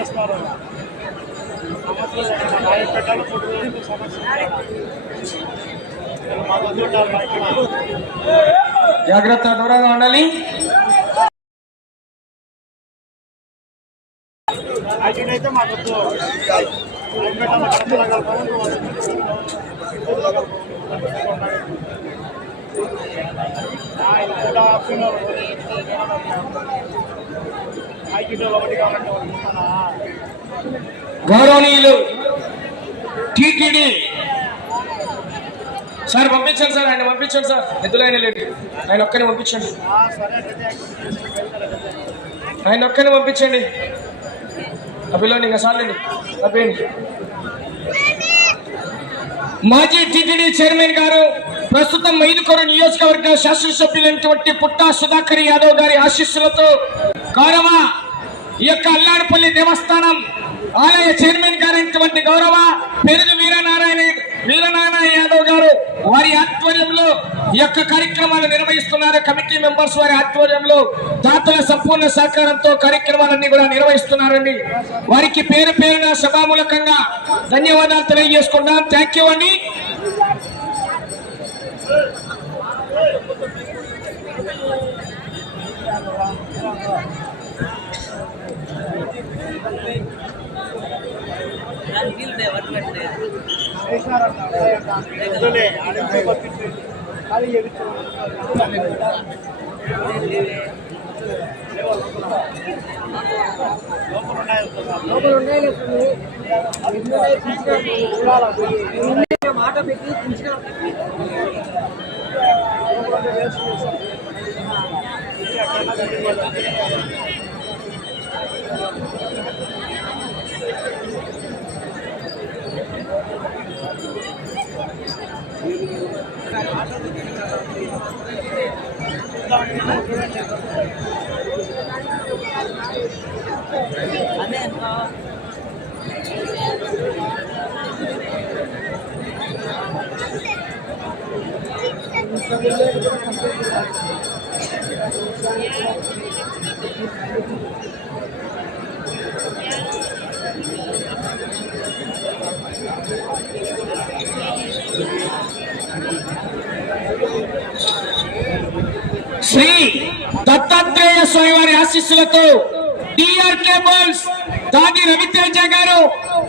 చేస్తారు సమస్యలు పెట్టాలి ఫుడ్ సమస్య మాకు జాగ్రత్త దూరంగా ఉండాలి. అయితే మాకు ఆయన కూడా గౌరవనీయులు టీటీడీ. సార్ పంపించండి సార్ ఆయన పంపించండి సార్. ఎద్దులైన లేదు ఆయన ఒక్కరిని పంపించండి. ఆయన ఒక్కరిని పంపించండి. ఆ పిల్లని ఇంకా చాలండి అప్పేయండి మాజీ టీటీడీ చైర్మన్ గారు ప్రస్తుతం మైదుకూరు నియోజకవర్గ శాసనసభ్యులైనటువంటి పుట్టా సుధాకర్ యాదవ్ గారి ఆశీస్సులతో గౌరవ ఈ యొక్క అల్లాడిపల్లి దేవస్థానం ఆలయ చైర్మన్ గారైనటువంటి గౌరవ పెరుగు వీరనారాయణ వీరనారాయణ యాదవ్ గారు వారి ఆధ్వర్యంలో ఈ యొక్క కార్యక్రమాలు నిర్వహిస్తున్నారు. కమిటీ మెంబర్స్ వారి ఆధ్వర్యంలో దాతల సంపూర్ణ సహకారంతో కార్యక్రమాలన్నీ కూడా నిర్వహిస్తున్నారండి. వారికి పేరు పేరున సభామూలకంగా ధన్యవాదాలు తెలియజేసుకుంటాం థ్యాంక్ యూ అండి. వద్దులే, ఆడించే పంపించు. అది మాట లోపల ఉన్నాయి సార్. లోపల శ్రీ దత్తాత్రేయ స్వామి వారి ఆశీస్సులతో డిఆర్ కేబుల్స్ దాది రవితేజ గారు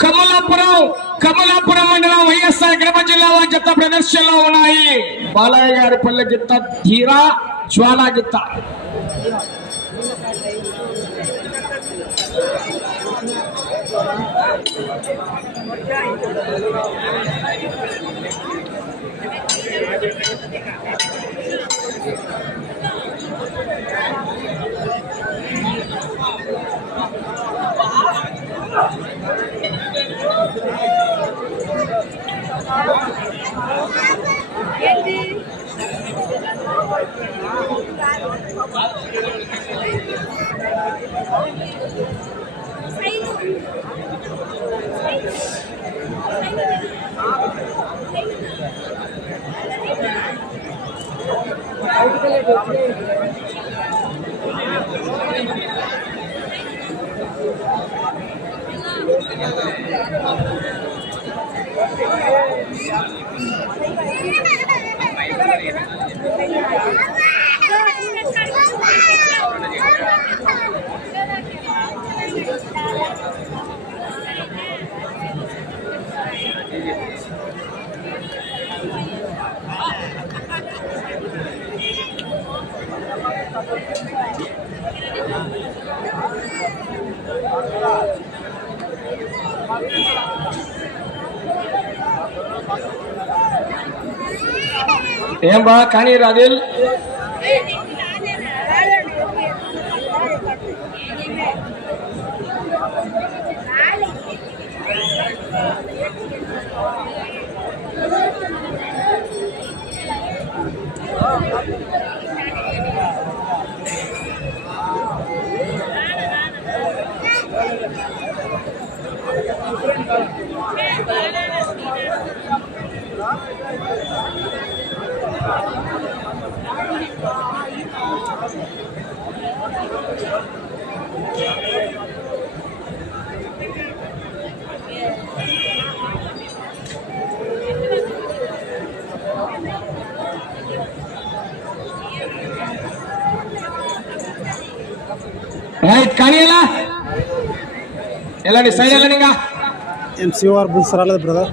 కమలాపురం కమలాపురం మండలం వైఎస్ఆర్ కడప జిల్లా వారి జత ప్రదర్శనలో ఉన్నాయి. బాలయ్య గారి పల్లె గిత్త ధీరా జ్వాలా గిత్త. ஏன்பா கணீர் அதில் Thank you. ಕಣಿಯಲ್ಲ ಎಲ್ಲ ಡಿಸೈಡ್ ಎಲ್ಲ ನಿಂಗ ಎಂ ಸಿ ಆರ್ ಬುಲ್ಸ್ ಬರಲ್ಲ ಬ್ರದರ್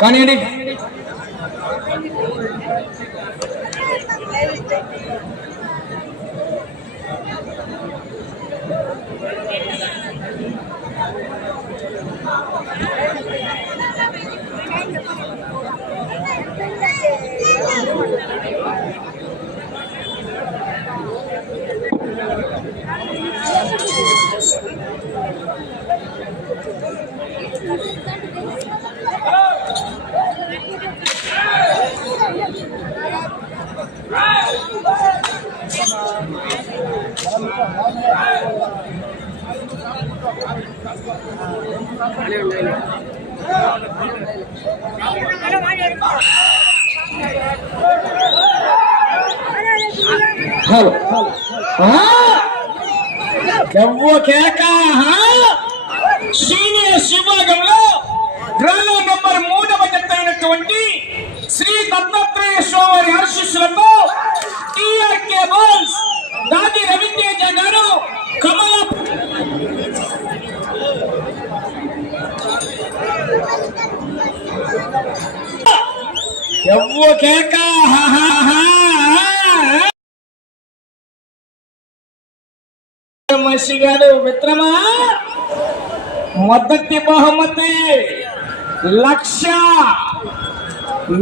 కానివ్వండి హలో. ఎవ్వ కేక? ఆ? విభాగంలో గ్రామం నంబర్ మూడవ జత శ్రీ దత్తాత్రేయ స్వామి ఆశీస్సులతో టిఆర్కే కేబుల్స్ దాది రవితేజ గారు కమల ఎవ్వ కేక హా, గారు మిత్రమా మొదటి బహుమతి లక్ష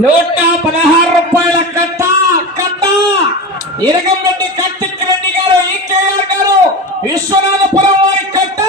నూట పదహారు రూపాయల కట్ట కట్ట. ఇరగంరెడ్డి కార్తిక్ రెడ్డి గారు ఈకేఆర్ గారు విశ్వనాథ్ వారి కట్ట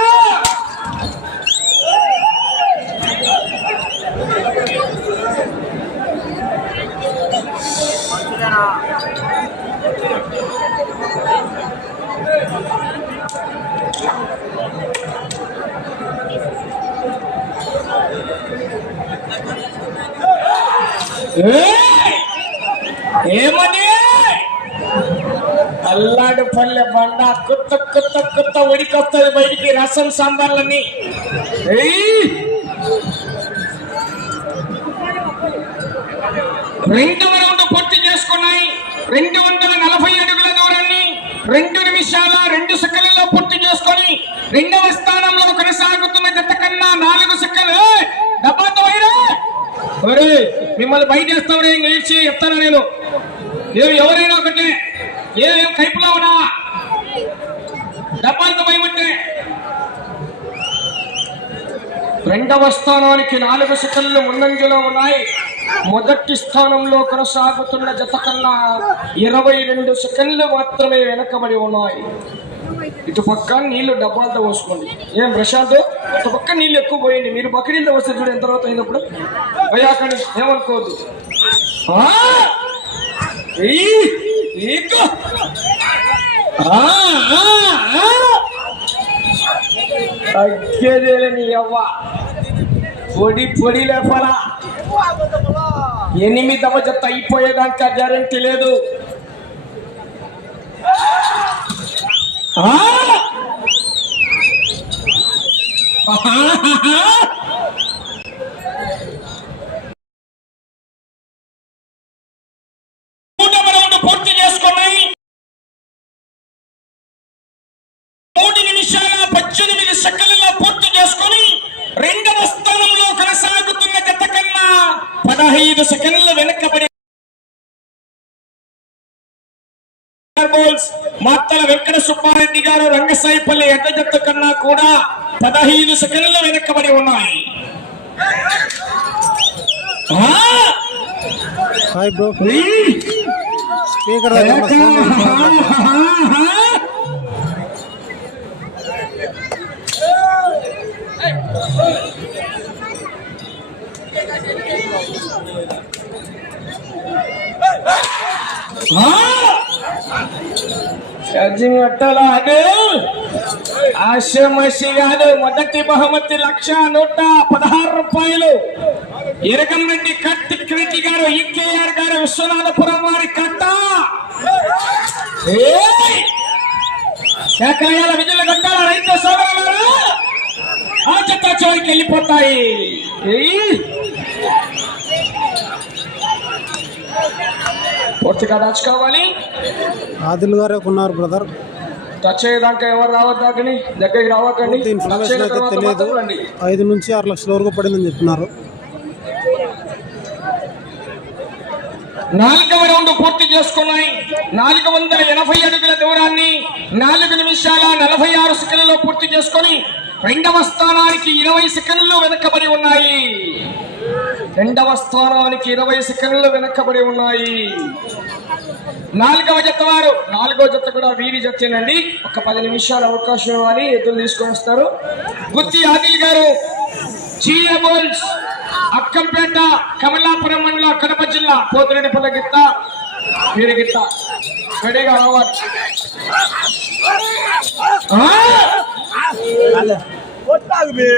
ఏయ్! ఏమని అల్లాడు పల్లె బండ కొత్త కొత్త కొత్త బయటికి రసం సాంబార్లన్నీ. ఏయ్! రెండు రౌండ్ పూర్తి చేసుకున్నాయి. రెండు వందల నలభై అడుగుల దూరాన్ని రెండు నిమిషాల రెండు సెకండ్లలో పూర్తి చేసుకొని రెండవ స్థానంలో కొనసాగుతున్న జత కన్నా నాలుగు సెకండ్లు. ఏయ్! డబ్బాతో ఒరే మిమ్మల్ని బయట వేస్తావురే నేను చెప్తాను నేను? ఎవరైనా ఒకటే. ఏ ఏ కైపులో డబ్బాలతో ఉంటే రెండవ స్థానానికి నాలుగు సెకండ్లు ముందంజలో ఉన్నాయి. మొదటి స్థానంలో కొనసాగుతున్న జత కన్నా ఇరవై రెండు సెకండ్లు మాత్రమే వెనకబడి ఉన్నాయి. ఇటు పక్క నీళ్ళు డబ్బాలతో పోసుకోండి. ఏం ప్రశాంత్? ఇటు పక్క నీళ్ళు ఎక్కువ పోయండి. మీరు బకెడీలతో వస్తే చూడండి ఎంత తర్వాత అయినప్పుడు. పోయాకండి ఏమనుకోవద్దు. ఆ! తగ్గేదేలే నీ పొడి పొడి లేపల. ఎనిమిదవ జత అయిపోయేదాకా గ్యారంటీ లేదు. ఆ! బౌల్స్ మాత్తల వెంకట సుబ్బారెడ్డి గారు రంగసాయిపల్లి ఎడ్డ జట్టు కన్నా కూడా పదహైదు సెకండ్లు వెనకబడి ఉన్నాయి ఆ! హాయ్ ఆశమసి మొదటి బహుమతి లక్ష నూట పదహారు రూపాయలు. ఎరగంరెడ్డి కార్తిక్ రెడ్డి గారు ఈకేఆర్ గారు విశ్వనాథపురం వారి కట్ట. ఏయ్! శాఖాయాల విధులు కట్టాల రైతు సోదరులారా? ఆ చెత్త చివరికి వెళ్ళిపోతాయి. మొత్తగా దాచుకోవాలి. ఆదిల్ గారే కొన్నారు బ్రదర్. టచ్ అయ్యేదాకా ఎవరు రావద్దాకని దగ్గరికి రావకండి ఇన్ఫర్మేషన్ అయితే తెలియదు. ఐదు నుంచి ఆరు లక్షల వరకు పడిందని చెప్తున్నారు నాలుగవ రౌండ్ పూర్తి చేసుకున్నాయి. నాలుగు వందల ఎనభై అడుగుల దూరాన్ని నాలుగు నిమిషాల నలభై ఆరు సెకండ్లలో పూర్తి చేసుకొని రెండవ స్థానానికి ఇరవై సెకండ్లు వెనకబడి ఉన్నాయి. రెండవ స్థానానికి ఇరవై సెకండ్లు వెనకబడి ఉన్నాయి. నాలుగవ జత వారు. నాలుగవ జత కూడా వీరి జతేనండి. ఒక పది నిమిషాల అవకాశం అని ఎదురు తీసుకొని వస్తారు. గుత్తి ఆదిల్ గారు చీరబోల్స్ అక్కంపేట కమలాపురం మండల కడప జిల్లా పోతిరెడ్డిపల్లి గిత్త వీరి గిత్త. రెడీగా రావాలి. కొట్టాలి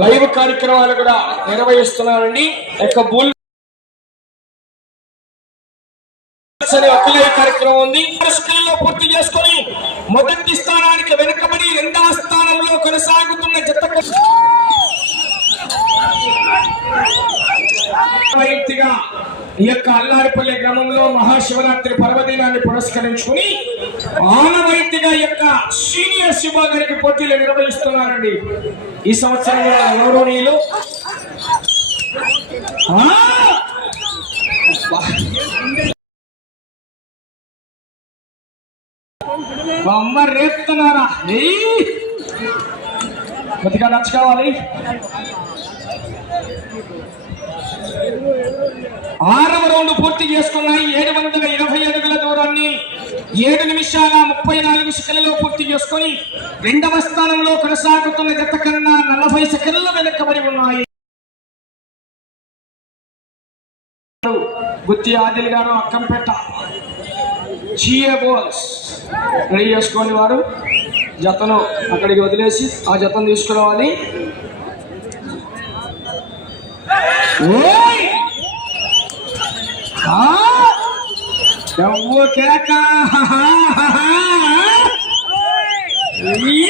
లైవ్ కార్యక్రమాలు కూడా నిర్వహిస్తున్నారండి. యొక్క బుల్ అనే ఒక కార్యక్రమం ఉంది. పూర్తి చేసుకొని మొదటి స్థానానికి వెనుక రెండవ స్థానంలో కొనసాగుతున్న జత వ్యక్తిగా ఈ యొక్క అల్లారిపల్లి గ్రామంలో మహాశివరాత్రి పర్వదినాన్ని పురస్కరించుకుని ఆనవాయితీగా ఈ యొక్క సీనియర్ శివ గారికి పోటీలు నిర్వహిస్తున్నారండి. ఈ సంవత్సరం కూడా గౌరవనీయులు. ఆ! అమ్మ రేపుతున్నారా? కొద్దిగా నచ్చుకోవాలి. ఆరవ రౌండ్ పూర్తి చేసుకున్నాయి ఏడు వందల ఇరవై అడుగుల దూరాన్ని ఏడు నిమిషాల ముప్పై నాలుగు సెకండ్లలో పూర్తి చేసుకొని రెండవ స్థానంలో కొనసాగుతున్న గత కన్నా నలభై సెకండ్లు వెనకబడి ఉన్నాయి. గుత్తి ఆదిల్ గారు అక్కంపేట చీఏ బోల్స్ రెడీ చేసుకోండి వారు. జతను అక్కడికి వదిలేసి ఆ జతను తీసుకురావాలి. ఓయ్! ఆ! డవ్వు కేక! ఈ!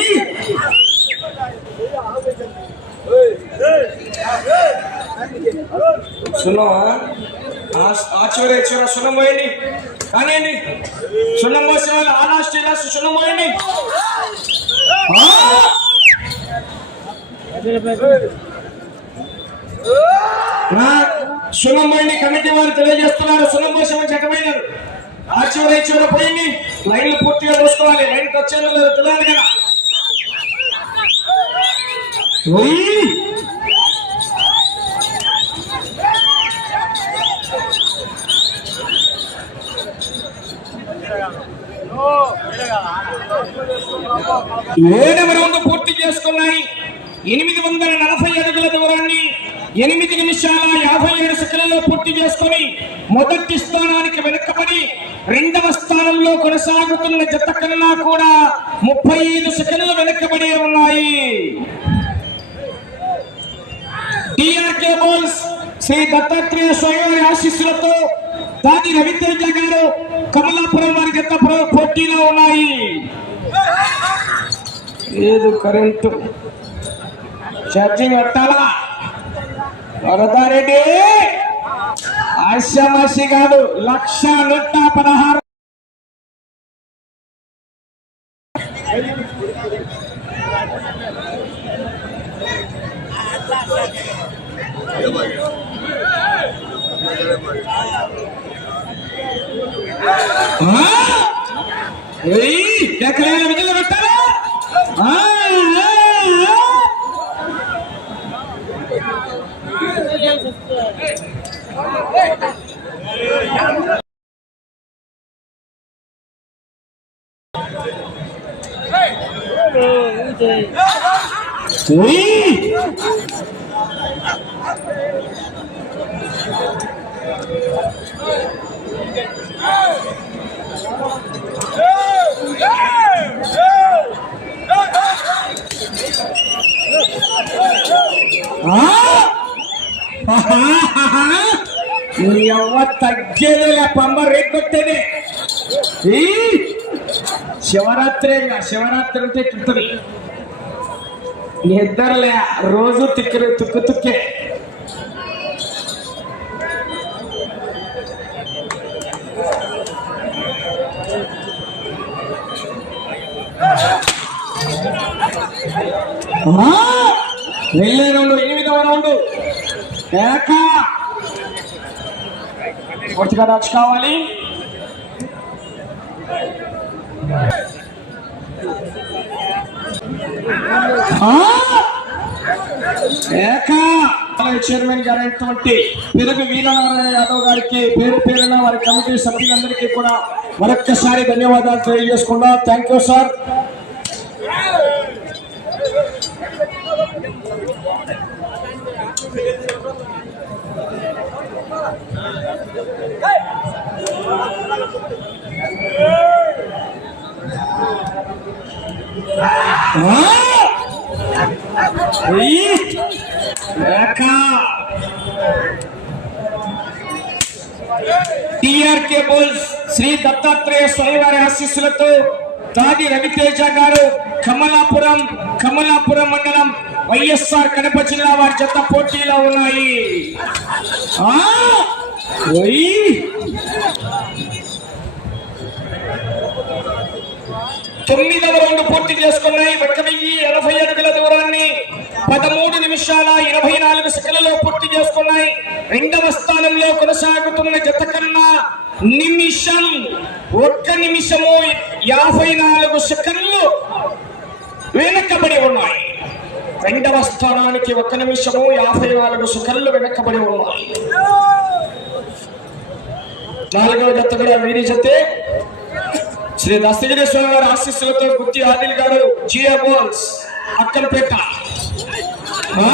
సున్నమా ఆ- ఆ కానివ్వండి సున్నం వాళ్ళు ఆ సున్నం పోయండి ఆ! కమిటీ వారు తెలియజేస్తున్నారు. సున్నం పోసామని చెప్పమైనారు ఆ పోయింది. లైన్లు పూర్తిగా చూసుకోవాలి లైన్ వచ్చేదో లేదో. తెలియాలి కదా. ఓయ్! ఏడవ పూర్తి చేసుకున్నాయి. ఎనిమిది వందల నలభై అడుగుల దూరాన్ని ఎనిమిది నిమిషాల యాభై ఏడు సెకండ్లలో పూర్తి చేసుకొని మొదటి స్థానానికి వెనుకబడి రెండవ స్థానంలో కొనసాగుతున్న జత కన్నా కూడా ముప్పై ఐదు సెకండ్లు వెనుకబడి ఉన్నాయి. టిఆర్కే బాల్స్ శ్రీ దత్తాత్రేయ స్వయం ఆశీస్సులతో దాని రవితేజ గారు కమలాపురం వారి జత పోటీలో ఉన్నాయి. లేదు కరెంటు. ఛార్జింగ్ పెట్టాలా వరదారెడ్డి. ఆశామాషి కాదు లక్ష నూట పదహారు ఆ? ఏయ్, ఎక్కడైనా విధులు పెట్టాలా ఆ, ఆ, ఆ. ఏయ్! ఆ? నీ అవ్వ తగ్గేదే పంబ రేకొట్టేదే శివరాత్రి శివరాత్రి అంటే చుట్టూ నిద్రలే రోజు తిక్కు తుక్కు. తుక్కే వెళ్ళే రౌండ్ ఎనిమిదవ రౌండ్. ఏక. పూర్తిగా రక్ష కావాలి. చైర్మన్ గారు అయినటువంటి పెరుగు వీరనారాయణ యాదవ్ గారికి పేరు పేరున వారి కమిటీ సభ్యులందరికీ కూడా మరొక్కసారి ధన్యవాదాలు తెలియజేసుకున్నా థ్యాంక్ యూ సార్ టిఆర్కే బోల్స్ శ్రీ దత్తాత్రేయ స్వామివారి ఆశీస్సులతో తాది రవితేజ గారు కమలాపురం కమలాపురం మండలం వైఎస్ఆర్ కడప జిల్లా వారి జత పోటీలో ఉన్నాయి ఆ! ఓయ్! తొమ్మిదవ రౌండ్ పూర్తి చేసుకున్నాయి. ఒక వెయ్యి ఎనభై అడుగుల దూరాన్ని పదమూడు నిమిషాల ఇరవై నాలుగు సెకండ్లలో పూర్తి చేసుకున్నాయి. రెండవ స్థానంలో కొనసాగుతున్న జత కన్నా నిమిషం ఒక్క నిమిషము యాభై నాలుగు సెకండ్లు వెనకబడి ఉన్నాయి. రెండవ స్థానానికి ఒక్క నిమిషము యాభై నాలుగు సెకండ్లు వెనకబడి ఉన్నాయి. నాలుగవ జత కూడా వీరి జతే. శ్రీ దస్తగిరి స్వామి గారి ఆశీస్సులతో గుత్తి ఆదిల్ గారు జియా బోల్స్ అక్కలపేట ఆ!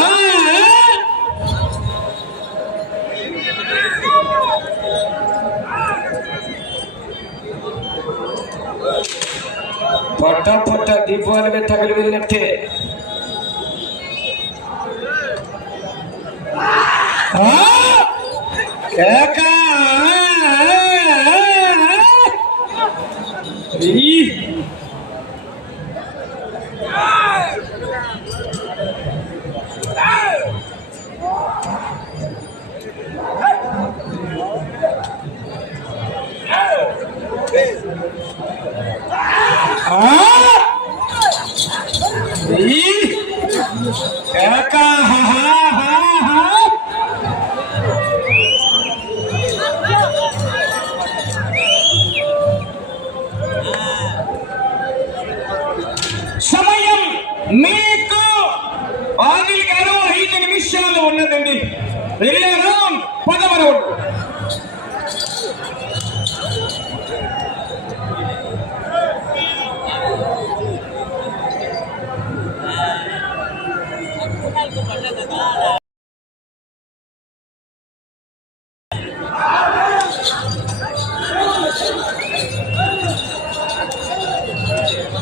పొట్ట పొట్ట దీపాల మీద తగిలి వెళ్ళినట్టే ఆ! కేక!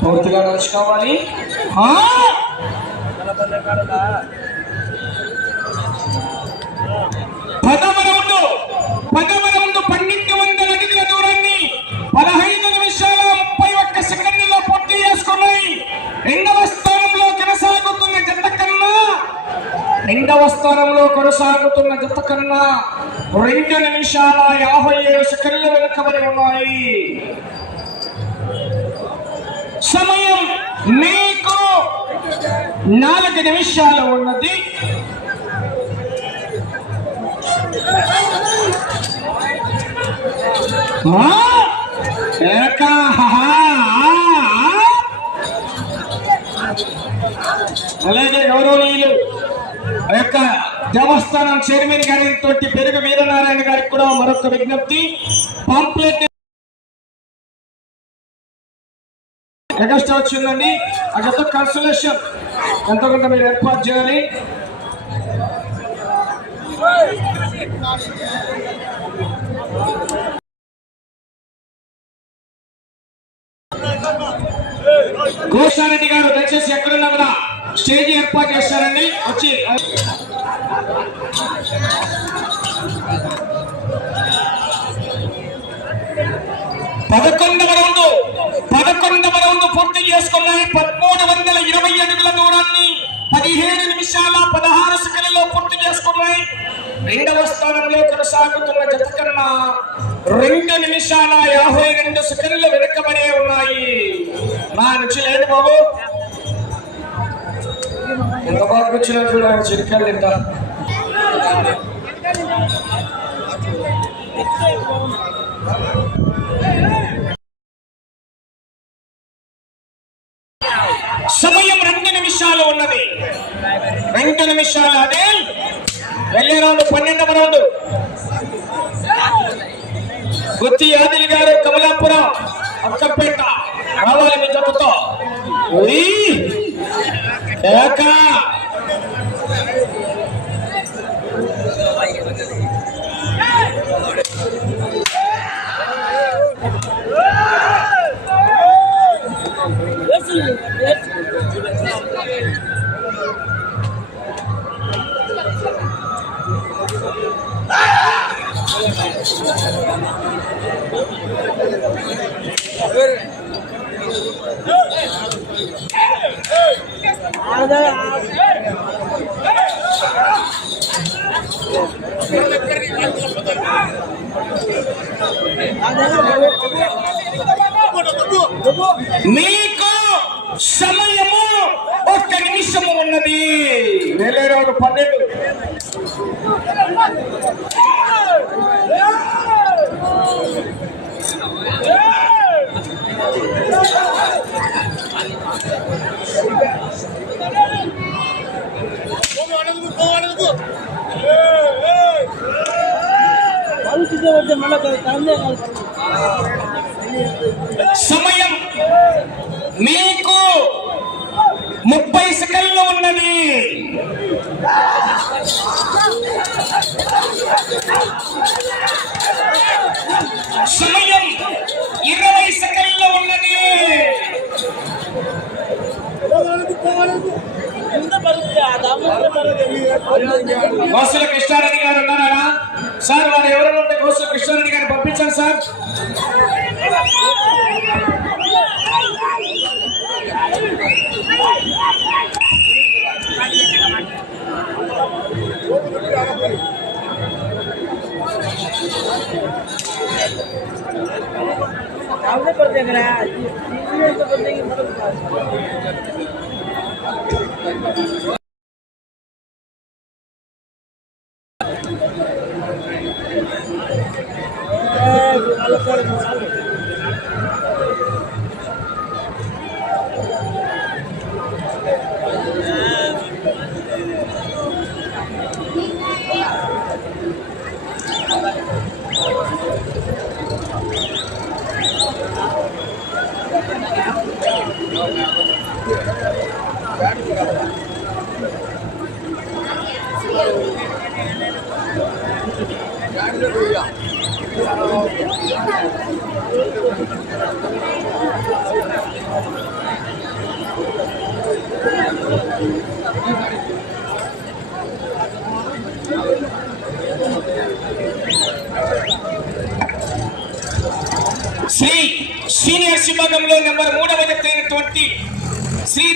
పూర్తిగా నడుచుకోవాలి. ఆ! పదవ రౌండ్ పదవ రౌండ్ పన్నెండు వందల అడుగుల దూరాన్ని పదహైదు నిమిషాల ముప్పై ఒక్క సెకండ్లలో పూర్తి చేసుకున్నాయి. రెండవ స్థానంలో కొనసాగుతున్న జత కన్నా రెండవ స్థానంలో కొనసాగుతున్న జత కన్నా రెండు నిమిషాల యాభై ఏడు సెకండ్లు వెనుకబడి ఉన్నాయి. సమయం మీకు నాలుగు నిమిషాలు ఉన్నది. అలాగే గౌరవనీయులు ఆ యొక్క దేవస్థానం చైర్మన్ గారి తోటి పెరుగు వీరనారాయణ గారికి కూడా మరొక విజ్ఞప్తి. పాంప్లెట్ మెగాస్టార్ వచ్చిందండి. ఆ జత కన్సలేషన్ ఎంతో కొంత మీరు ఏర్పాటు చేయాలి. గోసారెడ్డి గారు దయచేసి ఎక్కడున్నా కూడా స్టేజ్ ఏర్పాటు చేస్తారండి. వచ్చి. పదకొండు రౌండ్. పూర్తి చేసుకున్నది పదమూడు వందల ఇరవై అడుగుల దూరాన్ని పదిహేడు నిమిషాల పదహారు సెకండ్లో పూర్తి చేసుకున్నాయి రెండవ స్థానంలో కొనసాగుతున్న జత కన్నా రెండు నిమిషాల యాభై రెండు సెకండ్లు వెనుకబడే ఉన్నాయి. నా రుచి లేదు బాబు. ఎంత బాగా చేశాడు నిమిషాలు అదే వెళ్ళే రౌండ్ పన్నెండవ రౌండ్ గుత్తి ఆదిల్ గారు కమలాపురం అక్కపేట రావాలి మీ జతతో ఏకా! మీకు సమయము ఒక్క నిమిషము ఉన్నది. వెళ్ళే రౌండ్ పన్నెండు. సమయం మీకు ముప్పై సెకండ్లు ఉన్నది. సమయం ఇరవై సెకండ్లు ఉన్నది. గోసుల కృష్ణారెడ్డి గారు ఉన్నారా? సార్ వారు ఎవరైనా ఉంటే గోసుల కృష్ణారెడ్డి గారిని పంపించండి సార్. सामने कर देख रहा है तो कर देंगे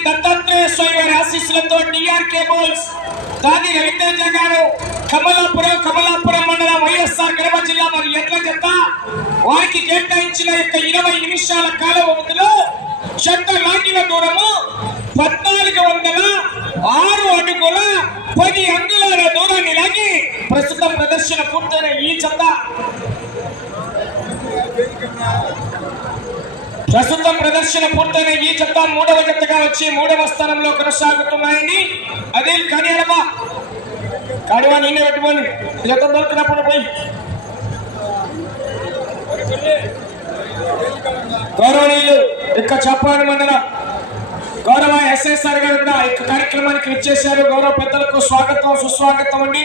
దత్తాత్రేయ స్వామి వారి ఆశీస్సులతో డిఆర్కే కేబుల్స్ దాని రవితేజ గారు కమలాపురం కమలాపురం మండలం వైఎస్ఆర్ కడప జిల్లా వారి ఎట్ల చెత్త వారికి కేటాయించిన యొక్క ఇరవై నిమిషాల కాల వ్యవధిలో చెత్త లాగిన దూరము పద్నాలుగు వందల ఆరు అడుగుల పది అంగుళాల దూరాన్ని లాగి ప్రస్తుతం ప్రదర్శన పూర్తయిన ఈ చెత్త. ప్రస్తుతం ప్రదర్శన పూర్తయిన ఈ జత మూడవ జతగా వచ్చి మూడవ స్థానంలో కొనసాగుతున్నాయండి అదే కడియాలమ్మా కడివా నిన్నే పెట్టుకోండి. జత దొరికినప్పుడు పోయి. గౌరవనీయులు ఇక్క చెప్పాలి మండలం గౌరవ ఎస్ఎస్ఆర్ గారు కూడా ఈ కార్యక్రమానికి విచ్చేశారు. గౌరవ పెద్దలకు స్వాగతం సుస్వాగతం అండి.